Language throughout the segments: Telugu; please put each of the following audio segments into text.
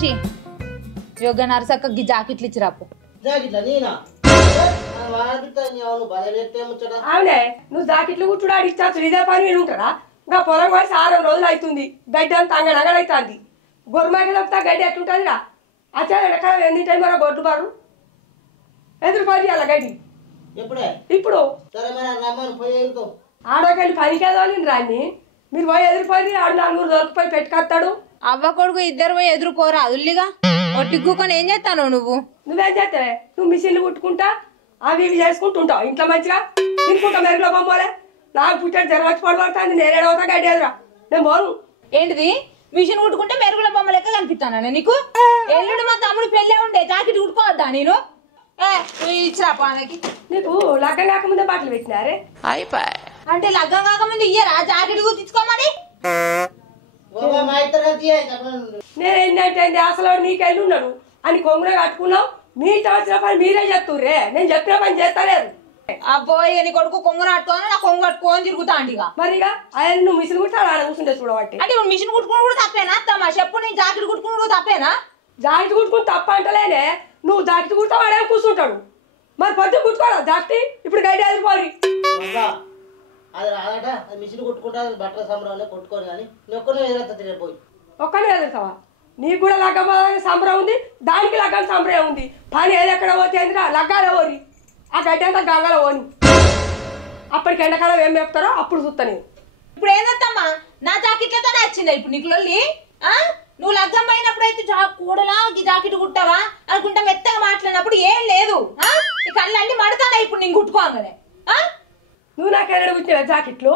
మనిషి యోగ నరసక్కకి జాకెట్లు ఇచ్చిరాపు. అవునే నువ్వు జాకెట్లు కుట్టుడు ఆడిచ్చా ఇదే పని మీద ఉంటారా? ఇంకా పొలం కూడా 6 రోజులు అవుతుంది. గడ్డి అంతా అంగడవుతుంది. గొర్రెమాకి తప్పితే గడ్డి ఎట్లుంటుంది రా? అచ్చా ఎడకాల ఎన్ని టైం వరకు గొడ్డు బారు ఎదురు పని అలా గడ్డి ఇప్పుడు ఆడోకెళ్ళి పనికేదో రాన్ని మీరు పోయి ఎదురుపోయి 4 దొరికిపోయి పెట్టుకొస్తాడు. అవ్వ కొడుకు ఇద్దరు పోయి ఎదురుపోరా అదుల్లిగా ఒట్టి కూకొని ఏం చేస్తాను నువ్వు? నువ్వేం చేస్తావే? నువ్వు మిషన్లు కుట్టుకుంటా అవి ఇవి చేసుకుంటుంటావు ఇంట్లో మంచిగా తినుకుంటా మెరుగులో బొమ్మలే. నాకు పుట్టాడు జ్వరం వచ్చి పడబడుతుంది. నేనేడవుతా గడ్డి ఎదురా నేను పోను. ఏంటిది మిషన్ కుట్టుకుంటే మెరుగుల బొమ్మ లెక్క కనిపిస్తానా నీకు? ఎల్లుడు మా తమ్ముడు పెళ్ళే ఉండే జాకెట్ కుట్టుకోవద్దా నేను? ఇచ్చిరాపు ఆమెకి. నీకు లగ్గం కాకముందే బట్టలు పెట్టినారే అయిపోయి అంటే లగ్గం కాకముందు ఇయ్యరా జాకెట్ కుట్టించుకోమని? నేనేంటంటే అసలు నీకెళ్ళి ఉన్నాడు అని కొంగునే కట్టుకున్నావు. మీతో వచ్చిన పని మీరే చెప్తుర్రే, నేను చెప్పిన పని చేస్తలేదు. అబ్బోయ్ నీ కొడుకు కొంగును కట్టుకోని నా కొంగు కట్టుకోని తిరుగుతా అండిగా. మరిగా ఆయన నువ్వు మిషన్ కుట్టాడు ఆడ కూర్చుంటే చూడబట్టి. అంటే మిషన్ కుట్టుకుని కూడా తప్పేనా? తమ్మా చెప్పు, నేను జాకెట్ కుట్టుకుని కూడా తప్పేనా? జాకెట్ కుట్టుకుని తప్ప అంటలేనే. నువ్వు జాకెట్ కుడతావు ఆడే కూర్చుంటాడు. మరి పొద్దు కుట్టుకోరా జాకెట్ ఇప్పుడు గడ్డి ఎదిరిపోయి అది రాదట. మిషన్ కుట్టుకుంటా బట్టల సంబరం కొట్టుకోని కానీ ఒక్కనే ఎదురుపోయి ఒక్కనే ఎదురుతావా? నీకు కూడా లగ్గం సంబరం ఉంది, దానికి లగ్గం సంబరం ఉంది. పని ఏది ఎక్కడ పోతే లగ్గాలే ఓరి ఆ గడ్డి అంతా గంగలో ఓని. అప్పటికి ఎండాకాలం ఏం చెప్తారో అప్పుడు చూస్తాను. ఇప్పుడు ఏందమ్మా నా జాకెట్లతోనే వచ్చిందా ఇప్పుడు నీకు లొల్లి? నువ్వు లగ్గం పోయినప్పుడు అయితే కూడలా జాకెట్ కుట్టావా అనుకుంటా మెత్తగా మాట్లాడినప్పుడు ఏం లేదు. ఈ కళ్ళు అన్ని మడతానా ఇప్పుడు నేను కుట్టుకోగానే? నువ్వు నాకెక్కడ కుట్టినా జాకెట్లు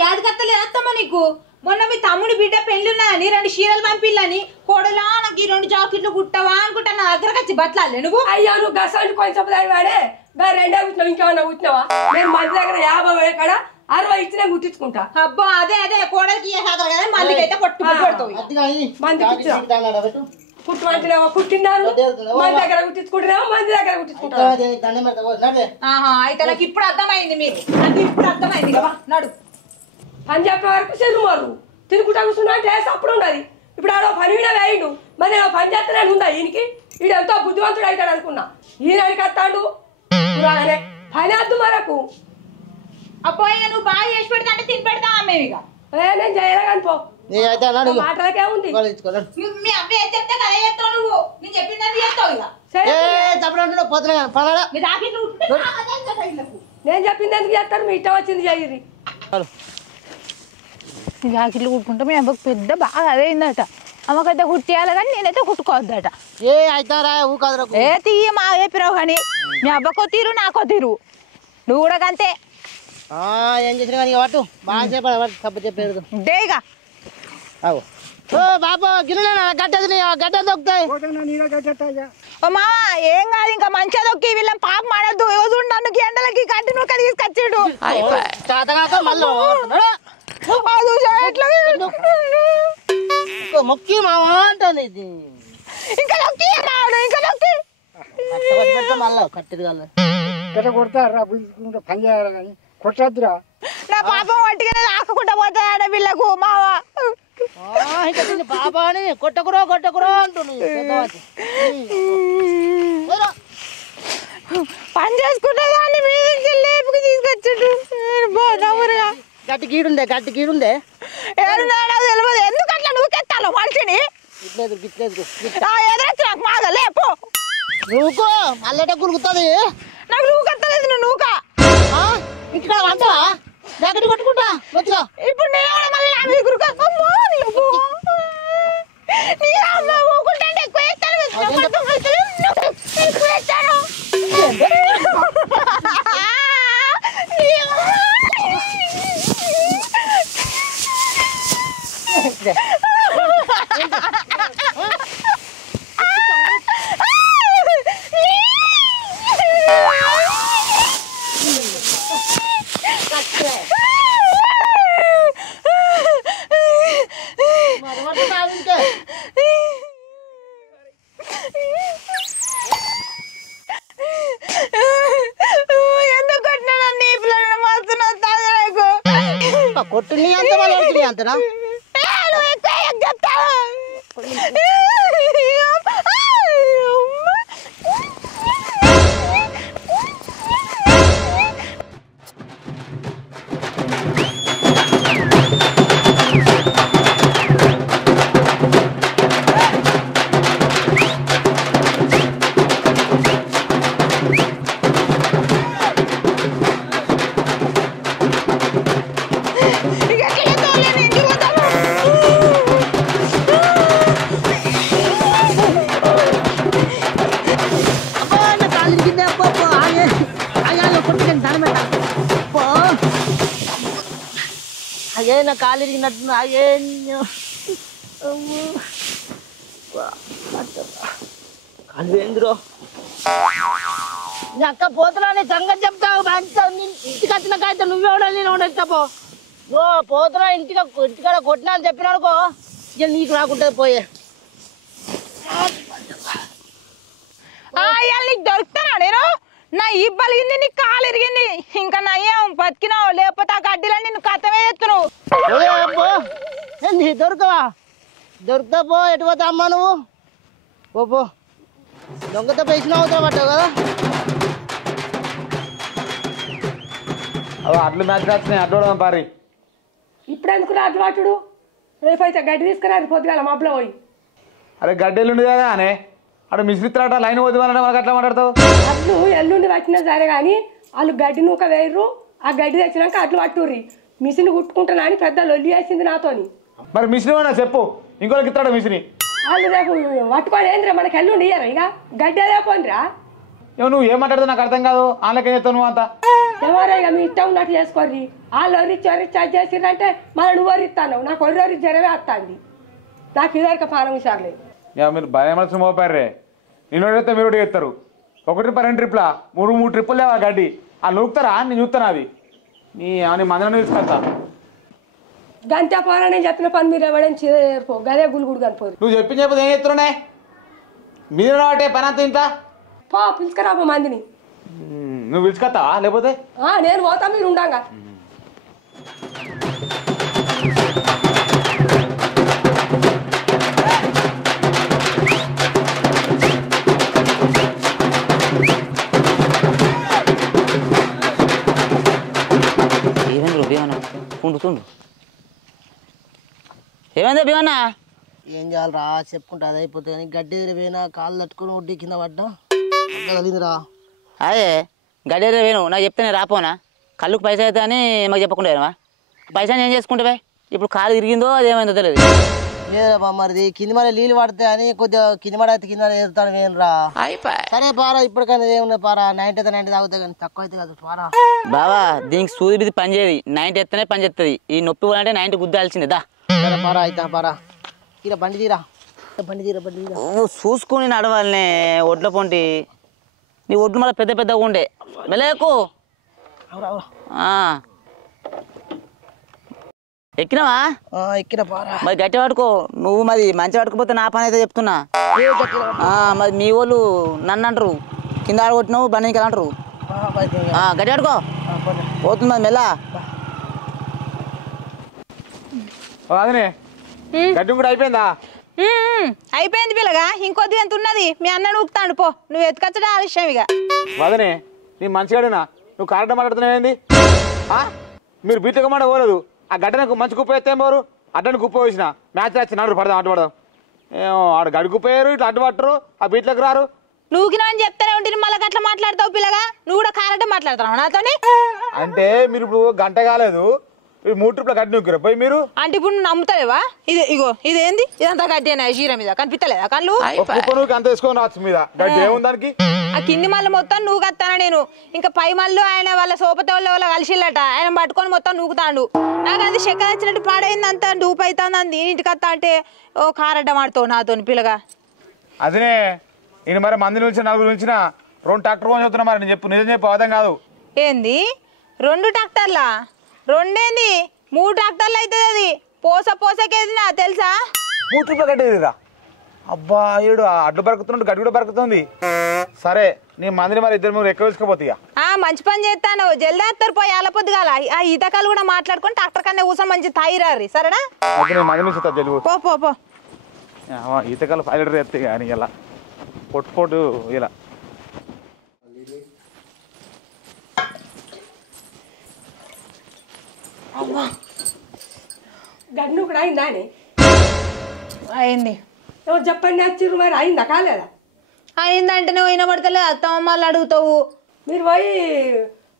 యాది కత్తలేదమ్మా నీకు? మొన్న మీ తమ్ముడి బిడ్డ పెళ్ళున్నాయని 2 చీరలు పంపిల్లని కోడలా నాకు ఈ 2 జాకెట్లు కుట్టవా అనుకుంటా నా దగ్గరకు వచ్చి బట్లాలే నువ్వు. అయ్యా నువ్వు గసాన్ని కొంచెం వాడే రెండే కుట్టినావు, ఇంకేమన్నా కుట్టినావా? నేను మంది దగ్గర 50 కాడ 60 ఇచ్చినా కుట్టించుకుంటా. అబ్బా అదే కోడలికి మందికి అయితే పట్టు పట్టుతావు. కుట్టుమంటున్నావా? కుట్టినారు మన దగ్గర కుట్టించుకుంటున్నావా? మంది దగ్గర కుట్టించుకుంటావా? అయితే నాకు ఇప్పుడు అర్థమైంది. మీరు నాకు ఇప్పుడు అర్థమైంది కదా. నడు పని చెప్పే వరకు చెరుమారు తినుకుంటా కూర్చున్నా అంటే అప్పుడు ఉన్నది. ఇప్పుడు ఆడో పని మీద వేయండు. మరి నేను పని చేస్తానే ఉందా ఈయనకి? వీడు ఎంతో బుద్ధివంతుడు అవుతాడు అనుకున్నా. ఈయనకి వస్తాడు పని వద్దు మరకు. అబ్బో నువ్వు బాగా చేసి పెడతా అంటే తిని పెడతా మేము ఇక. నేను చేయలే కానీ పో మాటలకే ఉంది. మీ అబ్బాయి ఏం చెప్తే కదా చేస్తావు నువ్వు. నేను చెప్పిందని చేస్తావు ఇక. నేను చెప్పింది ఎందుకు చేస్తారు? మీ ఇష్టం వచ్చింది చేయరి. జాకెట్లు కుట్టుకుంటే మీ అబ్బకి పెద్ద బాగా అదైందట. అమ్మకైతే కుట్టియాలి కానీ నేనైతే కుట్టుకోవద్దట. ఏ తీయ మా చెప్పిరావు కానీ మీ అబ్బకో తీరు నాకో తీరు. నువ్వు కూడా అంతే. ఏం చేసిన కానీ పట్టు బాగా చెప్పాడు చెప్పేది డేగా బాబా గిన్నె గడ్డది గడ్డ దొక్కుతాయి. ఓ మామ ఏం కాదు ఇంకా మంచిగా దొక్కి వీళ్ళని పాప మాడద్దు. రోజు నన్ను ఎండలకి కంటి నూక తీసుకొచ్చాడు. మొక్కి మావా అంటుంది ఇంకా నొక్కి ఇంకా నొక్కి మళ్ళా కట్టేది కాదు కొడతారా పని చేయాలి కానీ కొట్టద్దురా. నా పాపం వట్టిగానే ఆకకుండా పోతాడు వీళ్ళకు మావా. బాబా అని కొట్టకురో అంటుంది. పని చేసుకుంటే దాన్ని మీదకి లేపుకి తీసుకొచ్చాడు. గట్టి గీడుందే తెలియదు. ఎందుకు అట్లా నువ్వుకెత్తాను మనిషిని? ఎదురొచ్చి నాకు మాగా లేపు నువ్వుకో అల్లట గురుకుతుంది. నాకు నువ్వు కట్టలేదు. నువ్వు ఇక్కడ అంటావా జాకెట్ కొట్టుకుంటా వచ్చిగా. ఇప్పుడు నేను మళ్ళీ నా మీద గురుకు అమ్మో నువ్వు నీ అమ్మ ఊకుంటే ఎక్కువ వేస్తాను ఎక్కువ వేస్తాను. కొట్టు నీ అంత వాళ్ళు అంతనా? నా కాలు ఇరిగినట్టు కాలు ఏందిరో నీ అక్క పోతున్నా సంగతి చెప్తావు ఇంటికి వచ్చిన కాగితే నువ్వెవడా నేను ఉండేస్తాపో నువ్వు పోతున్నా ఇంటికాడ కొట్టినా అని చెప్పినాడుకో ఇక నీకు రాకుంటుంది పోయే నీకు దొరుకుతానా నేను నా ఈ పలిగింది నీకు కాలు ఇరిగింది ఇంకా నయ్యం బతికినావు లేకపోతే ఆ గడ్డిలో నిన్ను కథమే ఎత్తును నీ దొరకవా దొరుకుతా పో ఎటు పోతా అమ్మా నువ్వు పో దొంగతో పేసిన అవుతావు పట్టావు కదా అట్లు మ్యాచ్ వచ్చినాయి అడ్డు పారి ఇప్పుడు ఎందుకు రాజువాటుడు రేపైతే గడ్డి తీసుకురాదు పొద్దుగాల మబ్బులో పోయి అరే గడ్డెలు ఉండి కదా అనే అక్కడ మిశ్రిత్రాట లైన్ పోతే మనకు అట్లా మాట్లాడతావు అట్లు ఎల్లుండి వచ్చినా సరే కానీ వాళ్ళు గడ్డి నూక వేయరు ఆ గడ్డి తెచ్చినాక అట్లు పట్టుర్రి మిషన్ కుట్టుకుంటున్నా అని పెద్ద లొల్లి వేసింది నాతోని మరి మిషన్ ఏమన్నా చెప్పు ఇంకోకి ఇస్తాడు మిషన్ వాళ్ళు రేపు పట్టుకోని ఏంద్రా మనకి ఎల్లుండి ఇయ్యరా ఇక గడ్డి అదే పోనిరా నువ్వు ఏం మాట్లాడుతావు నాకు అర్థం కాదు ఆన్లకేం చెప్తావు నువ్వు అంతా ఎవరో ఇక మీ ఇష్టం ఉన్నట్టు చేసుకోర్రి వాళ్ళు ఒరిచ్చి చేసిరంటే మళ్ళీ నువ్వు ఒరిస్తాను నాకు ఒరి జ్వరమే వస్తుంది నాకు ఇదొక పానం సార్లేదు మీరు భయం మనసు మోపారే నేను అడిగితే మీరు చెప్తారు ఒక ట్రిప్ 2 ట్రిప్లా 3 ట్రిప్పులు లేవా గడ్డి ఆ నూపుతారా నేను చూస్తాను అది నీ మందిని తీసుకెళ్తా గంట పోరా నేను చెప్పిన పని మీరు ఎవడని చేరుకో గదే గులుగుడు కనిపోరు నువ్వు చెప్పి చెప్పదు ఏం చెప్తున్నానే మీరు రావటే పని అంతా ఇంత పో పిలుచుకురాపో మందిని నువ్వు పిలుచుకొస్తావా లేకపోతే నేను పోతా మీరు ఉండంగా కుండుతుండు ఏమైందా భీమన్నా ఏం చేయాలరా చెప్పుకుంటా అది అయిపోతే కానీ గడ్డి పోయినా కాళ్ళు తట్టుకుని ఒడ్డి కింద పడ్డా కలిగిందిరా అదే గడియరే వేను నాకు చెప్తే నేను రాపోనా కళ్ళుకు పైసా అయితే అని మాకు చెప్పకుండా పైసా ఏం చేసుకుంటే ఇప్పుడు కాలు ఇరిగిందో అదేమైందో తెలియదు లేదబ్బా మరిది కింది మళ్ళీ నీళ్ళు పడితే అని కొద్దిగా కింది మడ అయితే కింద వేస్తాను వేయనురా సరే పారా ఇప్పటికైనా ఏమున్నా పారా 90 అయితే 90 తాగుతాయి కానీ తక్కువ అయితే కదా పారా బావా దీనికి సూది బిది పని చేయదు 90 ఎత్తనే పని చేస్తుంది ఈ నొప్పి పోవాలంటే 90 గుద్దాల్సిందే దా సరే పారా అయితే పారా తీరా బండి తీరా చూసుకొని నడవాలనే ఒడ్ల పొంటి నీ ఒడ్లు మళ్ళీ పెద్ద పెద్దగా ఉండే మెలకు ఎక్కినావా ఎక్కిన పారా మరి గట్టి పట్టుకో నువ్వు మరి మంచి పట్టుకోపోతే నా పని అయితే చెప్తున్నా మరి మీ వాళ్ళు నన్ను అంటారు కింద ఆడగొట్టినావు బండి ఇంకా అంటారు గట్టి పట్టుకో పోతుంది మరి మెల్ల అదనే గడ్డి కూడా అయిపోయిందా అయిపోయింది పిల్లగా ఇంకొద్ది ఎంత ఉన్నది మీ అన్న నూపుతాడు పో నువ్వు ఎత్తుకొచ్చడం ఆలస్యం ఇక వదనే నీ మంచిగాడేనా నువ్వు కరెక్ట్ మాట్లాడుతున్నావేంది మీరు బీట్గా మాట పోలేదు ఆ గడ్డకు మంచి కుప్ప ఎత్తే పోరు అడ్డని కుప్ప వేసిన మ్యాచ్ వచ్చి నడు పడదాం అడ్డు పడదాం ఏమో ఆడు గడి కుప్పయ్యారు ఇట్లా అడ్డు పట్టరు ఆ బీట్లకు రారు నువ్వుకి అని చెప్తానే ఉంటుంది మళ్ళీ అట్లా మాట్లాడతావు పిల్లగా నువ్వు కూడా కారంటే మాట్లాడుతున్నావు నాతోని అంటే మీరు ఇప్పుడు గంట కాలేదు 3 ట్రిప్ల గడ్డి నూకిరు పోయి మీరు అంటే ఇప్పుడు నువ్వు నమ్ముతాలేవా ఇది ఇగో ఇదేంది ఇదంతా గడ్డి అయినా చీర మీద కనిపిస్తలేదా కళ్ళు కుప్ప నూకి అంత వేసుకొని రావచ్చు మీద గడ్డి ఏముంది దానికి ఆ కింది మళ్ళీ మొత్తం నువ్వు కత్తానా నేను ఇంకా పై మళ్ళీ ఆయన వాళ్ళ సోపత వాళ్ళ కలిసిల్లట ఆయన పట్టుకొని మొత్తం నూకుతాడు నాకు అది చెక్క వచ్చినట్టు పాడైంది అంత డూపు అవుతుంది అంది ఇంటికి వస్తా అంటే ఓ కారడ్డ మాడుతావు నాతో పిల్లగా అదే నేను మరి మంది నుంచి 4 నుంచి 2 ట్రాక్టర్ కొని చెప్తున్నా మరి నేను చెప్పు నిజం చెప్పు అర్థం కాదు ఏంది 2 ట్రాక్టర్లా 2 ఏంది 3 ట్రాక్టర్లు అవుతుంది అది పోసకేది నా తెలుసా 3 ట్రిప్ల గడ్డి అబ్బా ఏడు అడ్డు బరుకుతున్నట్టు గడ్డి కూడా బరుకుతుంది సరే నీ మందిని మరి 2-3 ఎక్కువ వేసుకపోతే మంచి పని చేస్తాను జల్దీ వస్తారు పోయి అలపొద్దుగాల ఆ ఈతకాలు కూడా మాట్లాడుకొని ట్రాక్టర్ కన్నా కూర్చొని మంచి తాయిరారి సరేనా మంది నుంచి పో పో పో ఈతకాల 5 లీటర్ ఎత్తే కానీ ఇలా పొట్టు ఇలా గడ్డు కూడా అయిందా అని అయింది. ఎవరు చెప్పండి వచ్చిర్రు మరి అయిందా కాలేదా? అయిందంటేనే వినబడతలేదు. అత్తమ్మ మళ్ళీ అడుగుతావు. మీరు పోయి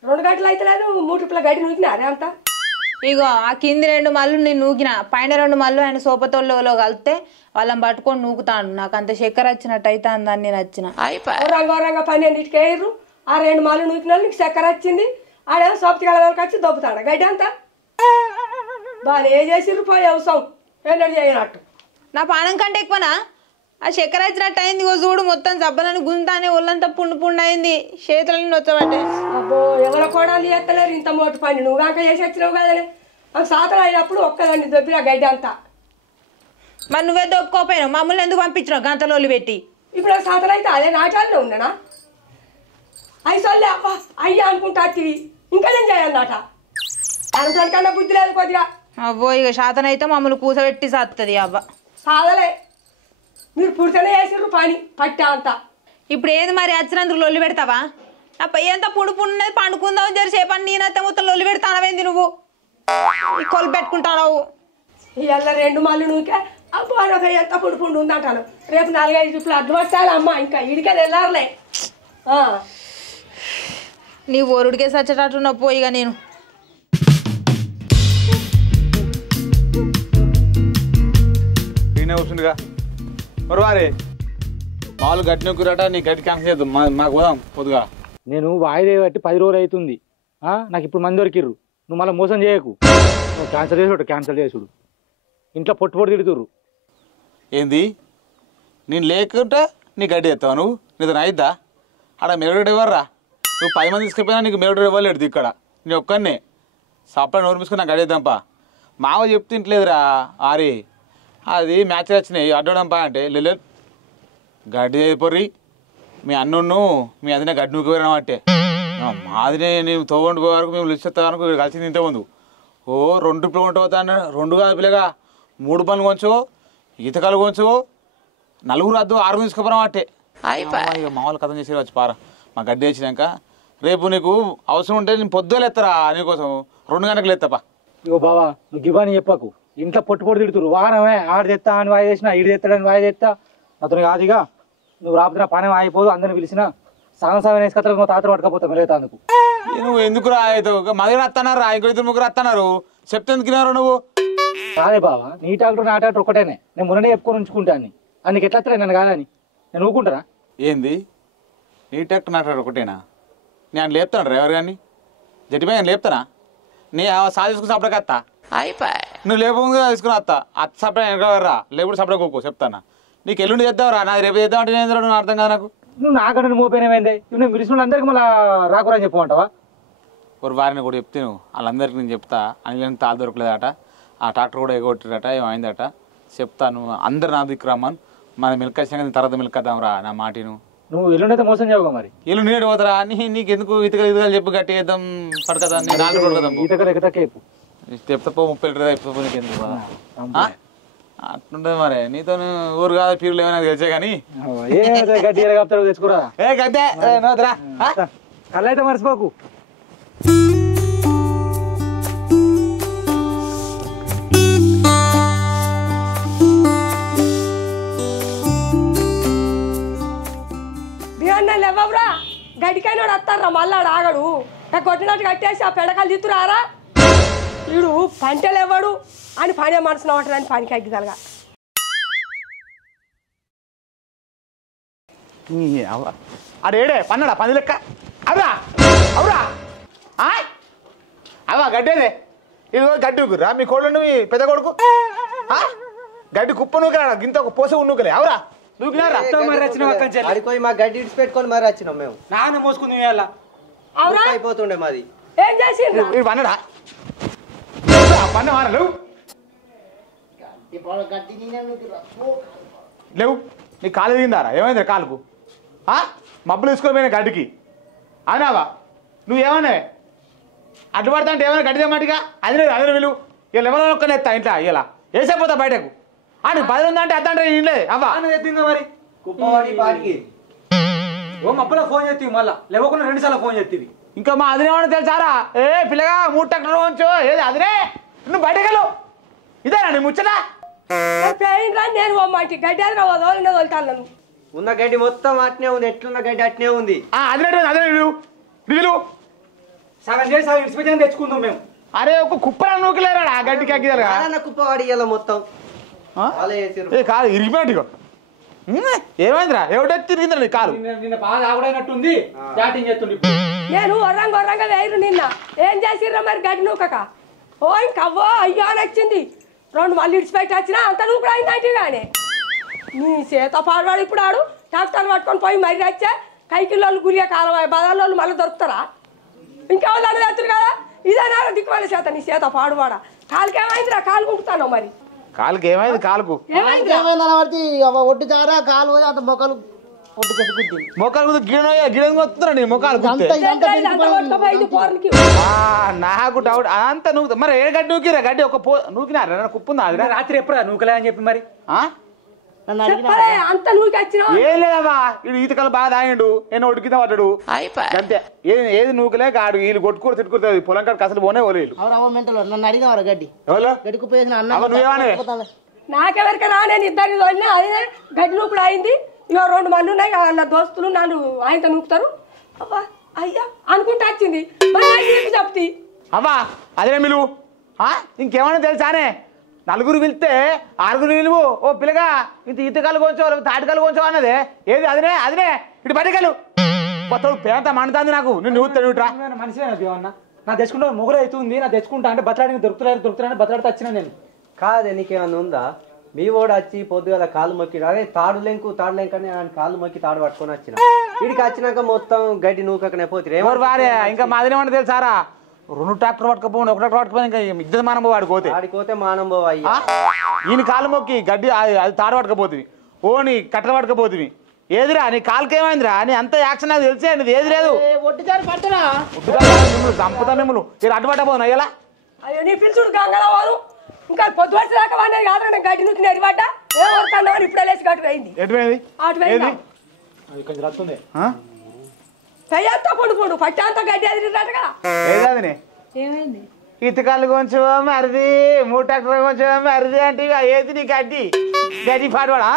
2 గంటలు అయితే లేదు 3 ట్రిప్ల గడ్డి నూకినారే అంతా. ఇగో ఆ కింది 2 మళ్ళు నేను నూకిన, పైన 2 మళ్ళు ఆయన సోపతోళ్ళలో కలిస్తే వాళ్ళని పట్టుకొని నూకుతాను. నాకు అంత చక్కెర వచ్చినట్టు అయితే అందని నేను వచ్చిన. రంగ 12కి వేయర్రు. ఆ 2 మాలు నూకిన వాళ్ళు నీకు చక్కెర వచ్చింది. ఆడేమో సోపతి కలవరకు వచ్చి దొబ్బుతాడు గడ్డి అంతా. బాగా ఏ చేసిర్రు పోయి అవసరం ఏనాడు చేయనట్టు. నా పానం కంటే ఎక్కువనా? ఆ చక్కెర వచ్చినట్టు అయింది. ఇగో చూడు మొత్తం జబ్బలని గుంతానే ఒళ్ళంతా పుండు అయింది, చేతులని నొచ్చబట్టే. అబ్బో ఎవరో కూడా ఎత్తలేరు ఇంత మోటు పని. నువ్వు కాక చేసి వచ్చినావు కదనే. నాకు సాతలు అయినప్పుడు ఒక్కదాన్ని దొబ్బిన గడ్డి అంతా. మరి నువ్వే దొప్పుకోపోయినావు, మమ్మల్ని ఎందుకు పంపించినావు గంతలోళ్ళు పెట్టి? ఇప్పుడు ఆ సాతలు అయితే అదే నాటాలనే ఉన్నానా? ఐసోళ్ళే అబ్బా అయ్యా అనుకుంటా అత్తివి ఇంకా నేను చేయాలన్నట. అనుకోనికన్నా బుద్ధి లేదు కొద్దిగా. అబ్బో ఇక శాతం అయితే మమ్మల్ని కూసబెట్టి సత్తది. అబ్బా సాదలే మీరు పుడితేనే వేసిర్రు పని పట్టా అంతా. ఇప్పుడు ఏది మరి వచ్చినందుకు లొల్లి పెడతావా? నా పయ్య అంతా పుండున్నది, పండుకుందాం జరిసేపని నేనంతా మొత్తం లొల్లి పెడతానవేంది నువ్వు? కొలు పెట్టుకుంటావు. ఇవాళ 2 మళ్ళు నూకే అబ్బో ఒక ఎంత పుండు ఉందంటాను. రేపు 4-5 ట్రిప్లు అడ్డు పట్టాలి అమ్మ. ఇంకా ఇడికే వెళ్ళారులే. నీ ఒరుడికే సచ్చేటట్టున్నా పోయిగా నేను. కూర్చుండిగా మరి వారే మామూలు గట్టి నొక్కురాట. నీ గట్టి క్యాన్సల్ చేద్దాం, మాకు పోదాం పొద్దుగా. నేను వాయిదా బట్టి 10 రోజులు అవుతుంది. నాకు ఇప్పుడు మంది దొరికిర్రు. నువ్వు మళ్ళీ మోసం చేయకు. నువ్వు క్యాన్సల్ చేసుడు. ఇంట్లో పొట్టు తిడుతుర్రు. ఏంది నేను లేకుంటే నీ గడ్డి ఎత్తావు నువ్వు? నీతో అయిద్దా? ఆడ మెరడు ఇవ్వర్రా. నువ్వు 10 మంది తీసుకుపోయినా నీకు మెరడు ఇవ్వలేడు ఇక్కడ. నేను ఒక్కనే సప్లై నోరు మూసుకుని నాకు గడ్డి ఇద్దాంపా. మావ చెప్తుంటలేదురా ఆరి. అది మ్యాచ్ వచ్చినాయి అడ్డడంపా అంటే లేదు గడ్డి అయిపోర్రి. మీ అన్నును మీ అదినే గడ్డి నూకిపోయినా అంటే మాదినే నేను తోవండి పోయే వరకు మేము లిస్ట్ వరకు కలిసి తింటే ముందు 2 ట్రిప్లు కొంటూ పోతా అన్న. 2 కాదు పిల్లగా 3 పనులు కొంచో ఈతకాలు కొంచో 4 వద్దు 6 తీసుకుపోవడం అంటే ఇక మామూలు కథం చేసి వచ్చి పారా. మా గడ్డి వేసినాక రేపు నీకు అవసరం ఉంటే నేను పొద్దులు ఎత్తరా నీకోసం 2 గంటలకు ఎత్తపా. ఇగో బావా నువ్వు గివ్వని చెప్పకు. ఇంట్లో పొట్టు తిడుతురు. వారమే ఆడు తెస్తా అని వాయి చేసినా ఈడు తెస్తాడని వాయి తెస్తా. అతను కాదుగా నువ్వు రాకపోతే పని ఆగిపోదు. అందరిని పిలిచిన సగం వేసుకొత్తా నువ్వు తాతలు పట్టుకపోతావు మిగతా అందుకు. నువ్వు ఎందుకు రావుతావు? మా దగ్గర వస్తున్నారు రా, ఇంకో 2-3 వస్తున్నారు. చెప్తే ఎందుకు నువ్వు? కాదే బావా నీ టాక్టర్ నా టాక్టర్ ఒకటేనే. నేను మొన్ననే చెప్పుకొని ఉంచుకుంటాను. అని నీకు ఎట్లా వస్తాను నన్ను కాదని నేను ఊరుకుంటారా? ఏంది నీ ట్రాక్టర్ నా ట్రాక్టర్ ఒకటేనా? నేను లేపుతాను డ్రైవర్ కానీ జట్టిపై నేను లేపుతానా? నీ సార్ తీసుకుని సపరేట్ వస్తా. నువ్వు లేపుగా తీసుకుని వస్తా. అత్త సపరేట్ ఎక్కడరా లేపుడు సపరేట్ కోకో చెప్తానా. నీకు ఎల్లుండి చేద్దాంరా, నాకు రేపు చేద్దాం అంటే నేను నువ్వు అర్థం కాదు నాకు. నువ్వు నాకంటే మోపోయినవేందే? ఇప్పుడు నేను పిలిచిన అందరికీ మళ్ళీ రాకురా చెప్పమంటావా? ఒక వారిని కూడా చెప్తే నువ్వు వాళ్ళందరికీ నేను చెప్తా. అనిలని తాళ్ళు దొరకలేదట, ఆ ట్రాక్టర్ కూడా ఎగొట్టిరట, ఏమైందట చెప్తాను. అందరు నా దిక్కు రమ్మని మన మిల్క్ వచ్చినాక తర్వాత మిల్క్ వద్దాం రా నా మాటిను. నువ్వు ఎల్లుండైతే మోసం చేయవుగా మరి. ఇల్లు నీడు పోతారా? నీకు ఎందుకు ఇతకలు చెప్పు గట్టి వేద్దాం పడకదా ఈతకేపు చెప్తా 30 లీటర్ అయిపోయి నీకు ఎందుకు అట్లుంటుంది మరి. నీతో ఊరు కాదు పీరులు ఏమైనా తెలిసే కానీ గడ్డి తెచ్చుకోరా. ఏ గడ్డే నోదరా కళ్ళైతే మర్చిపోకు. బియ్యాన్ని లేవరా గడికైనా వస్తారా మళ్ళీ ఆగడు. కొట్టినట్టు కట్టేసి ఆ పెడకాలు తిత్తురారా. వీడు పంటలు ఇవ్వడు అని పనే మనసులో ఉంటాడని పనికి అగ్గిదలగా. అడేడే పన్నాడా 10 లెక్క అవురా అవురా అవా గడ్డేదే. ఇది గడ్డి ఊకురా మీ కోళ్ళు మీ పెద్ద కొడుకు గడ్డి కుప్ప నూకరా గింత ఒక పోస నూకలే అవురా నూకినారా? అడిపోయి మా గడ్డి ఇడిచి పెట్టుకొని మరి వచ్చినాం మేము. నాన్న మోసుకుంది అయిపోతుండే మాది. ఏం చేసి పన్నడా పన్న లేవు లేవు నీ కాలు ఎదిగిందారా? ఏమైంది కాలుకు? మబ్బులు తీసుకోపోయినా గడ్డికి అనావా? నువ్వేమన్నా అడ్డు పడతా అంటే ఏమైనా గడ్డి తెమ్మటిగా అది లేదు. అదే విలువ ఇలా ఎవరో ఒక్కనే ఎత్తా ఇంట్లో ఇలా వేసేపోతా బయటకు. అని 10 ఉందంటే అద్దంటే ఇంట్లో అవ్వా ఎత్తిందా మరి కుప్పవాడి పాటికి ఓ మబ్బులో ఫోన్ చేస్తావి మళ్ళా లేవకుండా 2 సార్లు ఫోన్ చేస్తావి ఇంకా మా అదినేమన్నా తెలుసారా ఏ పిల్లగా 3 ట్రాక్టర్లు కొంచెం ఏది అదినే నువ్వు బయటకెళ్ళు ఇదేనా నీ ముచ్చట పెయిన్ నేను పోమ్మంటి గడ్డి అది వదలనే వదులుతాను నన్ను ఉన్న గడ్డి మొత్తం అట్నే ఉంది, ఎట్లున్న గడ్డి అట్నే ఉంది. అదే వీళ్ళు సగం చేసి సగం ఇన్స్పెక్షన్ తెచ్చుకుందాం మేము. అరే ఒక కుప్పల నూకలేరా ఆ గడ్డికి అగ్గిదలుగా కుప్పవాడి ఇలా మొత్తం కాదు ఇరిగిపోయాడు ఏమైందిరా ఎవడో తిరిగిందిరా నీ కాలు నిన్న బాగా ఆవిడైనట్టుంది చాటింగ్ చేస్తుండే నేను వరంగా వేయరు నిన్న ఏం చేసిర్రా మరి గడ్డి నూకక ఓ ఇంకవ్వో అయ్యో అని వచ్చింది 2 మళ్ళీ ఇడిచిపెట్టి వచ్చినా అంత నూకుడు అయిందంటే కానీ నీ చేత పాడవాడు ఇప్పుడు ఆడు ట్రాక్టర్ పట్టుకొని పోయి మరీ వచ్చా కైకిల్లోళ్ళు గురిగా కాలం బదాల్లో మళ్ళీ దొరుకుతారా ఇంకెవరు అడుగు ఎత్తురు కదా ఇదేనా దిక్కుమాల చేత నీ చేత పాడువాడా కాలుకేమైందిరా కాలు కుంటుతాను మరి కాలుకి ఏమైంది కాలుకు ఒడ్డు జారా కాలు అంత మొక్కలు మొక్కలు గిడని వస్తుందా నీ మొక్కలు నాకు డౌట్ అంతా నూకు మరి ఏ గడ్డి నూకిరా గడ్డి ఒక నూకినారా కుప్పుందా అది రాత్రి ఎప్పుడా నూకలే అని చెప్పి మరి అంత నూకి వచ్చిన ఏం లేదమ్మా ఇడు ఈతకాలు బాగా తాగిండు ఎన్నో ఉడికితే పడ్డాడు అంతే ఏది నూకలే కాడు వీళ్ళు కొట్టుకూరు తిట్టుకుంటుంది పొలం కాడికి అసలు పోనే పోలేదు నన్ను అడిగినవారు గడ్డి గడ్డికి పోయేసిన నువ్వేమనే నాకెవరికి రా నేను ఇద్దరిని తోలినా అదే గడ్డి నూకుడు అయింది ఇక 2 మంది ఉన్నాయి వాళ్ళ దోస్తులు నన్ను ఆయనతో నూకుతారు అబ్బా అయ్యా అనుకుంటా వచ్చింది చెప్తి అవ్వా అదే మిలువు ఇంకేమన్నా తెలుసానే 4 పిలిస్తే 6 నిలువు ఓ పిల్లగా ఇంత ఈతకాలు కొంచెం తాటికాలు కొంచెం అన్నదే ఏది అదినే ఇటు బయటకెళ్ళు కొత్త పేంత మండుతుంది నాకు నువ్వు రా మనిషిగా ఏమన్నా నా తెచ్చుకుంటా మొగలు అవుతుంది నా తెచ్చుకుంటా అంటే బతలాడి దొరుకుతున్నారని బతలాడితే వచ్చినా నేను కాదే నీకేమన్నా ఉందా మీ ఓడ వచ్చి పొద్దుగల కాలు మొక్కి అదే తాడు లెంకని ఆయన కాలు మొక్కి తాడు పట్టుకొని వచ్చిన వీడికి వచ్చినాక మొత్తం గడ్డి నూకనే పోతే వారే ఇంకా మాదిరేమన్నా తెలుసారా 2 ట్రాక్టర్ పట్టుకపోండి 1 ట్రాక్టర్ పట్టుకపోయి ఇంకా ఇద్దరు మానం వాడిపోతే ఆడిపోతే మానం పోవయ్యా ఈయన కాలు మొక్కి గడ్డి అది తాడు పట్టుకపోతుంది ఓని కట్టలు పట్టుకపోతుంది ఏదిరా నీ కాలుకేమైందిరా నీ అంత యాక్షన్ నాకు తెలిసే నీది ఏది లేదు చంపుతా మిమ్మల్ని మీరు అడ్డుపట్టబోదు అయ్యలా అయ్యో నీ పిలుచుడు గంగలా వారు ఇంకా పొద్దు వచ్చి దాకా వాడిని కాదు గడ్డి నుంచి నడివాట ఏమవుతాను ఇప్పుడే లేచి గట్టు అయింది ఎటుపోయింది కొంచెం రత్తుంది పెయ్యంతా పొడుకోడు పట్టంతా గడ్డి ఎదిరినట్టుగా ఏదాదిని ఏమైంది ఇతకాలు కొంచెం మరిది 3 ట్రాక్టర్ కొంచెం మరిది అంటే ఏది నీ గడ్డి పాడువాడా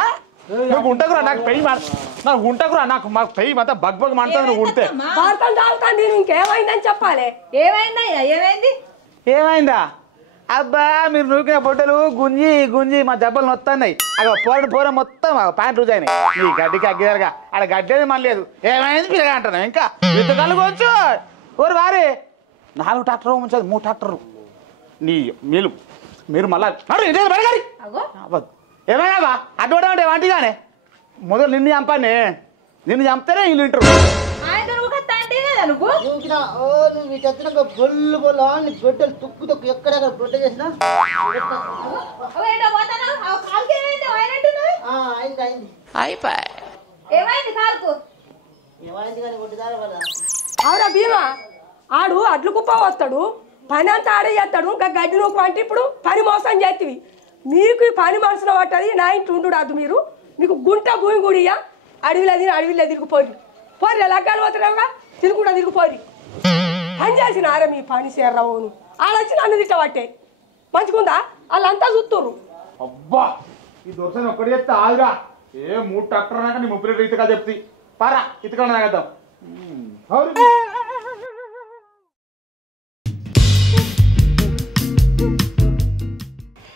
నువ్వు ఉంటకురా నాకు పెయ్యి నాకు ఉంటకురా నాకు మాకు పెయ్యి అంతా బగ్ మంటుంది నువ్వు ఉంటే భారతం తాగుతాంది ఇంకేమైందని చెప్పాలి ఏమైందా అబ్బా మీరు నూకిన పొట్టలు గుంజి మా దెబ్బలు నొత్తున్నాయి అక్కడ పోర మొత్తం ప్యాంట్ రోజు అయినాయి నీ గడ్డికి అగ్గిదారుగా ఆడ గడ్డేది మన లేదు ఏమైంది పిల్లగా అంటున్నావు ఇంకా ఇతకాలు కొంచెం ఓరు వారే 4 ట్రాక్టర్లు ఉంచదు 3 ట్రాక్టర్లు నీ మీరు మళ్ళా బడగారి ఏమైనా అడ్డుపడమంటే వాటిగానే మొదలు నిన్ను చంపానే నిన్ను చంపితేనే వీళ్ళు వింటారు గొడ్డలు తుక్కు ఎక్కడెక్కడ గొడ్డ చేసినా అవునా భీమా ఆడు అడ్లు కుప్ప వస్తాడు పని అంతా ఆడే చేస్తాడు ఇంకా గడ్డి నూకు అంటే ఇప్పుడు పని మోసం చేతివి మీకు ఈ పని మనసులో పట్టది నా ఇంటి ఉండు అద్దు మీరు మీకు గుంట భూమి గుడియా అడవిలో తిరిగిపోయి పోరి లగ్గాలు పోతున్నావుగా తిరుగుపోయి పని చేసిన ఆరా మీ పని చేర్రవును వాళ్ళొచ్చి నన్ను తిట్టబట్టే మంచిగుందా వాళ్ళంతా చూస్తుర్రు అబ్బా ఈ దోశని ఒక్కటి చెప్తే ఆదురా 3 ట్రాక్టర్ అన్నాక నీ 30 ఇతకాలు చెప్తి పారా ఇతకాలు నాగద్దాం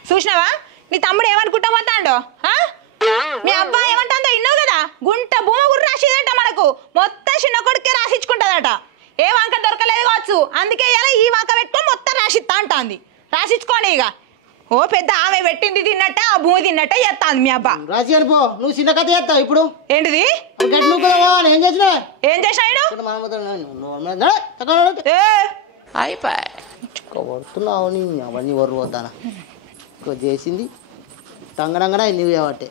చూసినావా నీ తమ్ముడు ఏమనుకుంటా పోతాండో మీ అబ్బాయి ఏమంటుందో ఇన్నావు కదా గుంట భూమి గురి రాసిదట మనకు మొత్తం చిన్న కొడుకే రాసిచ్చుకుంటుందట ఏ వంక దొరకలేదు కావచ్చు అందుకే ఇలా ఈ వంక పెట్టుకొని మొత్తం రాసిస్తా అంటుంది రాసిచ్చుకోండి ఇక ఓ పెద్ద ఆమె పెట్టింది తిన్నట్ట ఆ భూమి తిన్నట్ట చేస్తాంది మీ అబ్బా రాసి అనిపో నువ్వు చిన్న కథ చేస్తావు ఇప్పుడు ఏంటిది ఏం చేసినా కొడుతున్నావు అవన్నీ వరు వద్దానా చేసింది టంగడంగడా నువ్వు ఏవట్టే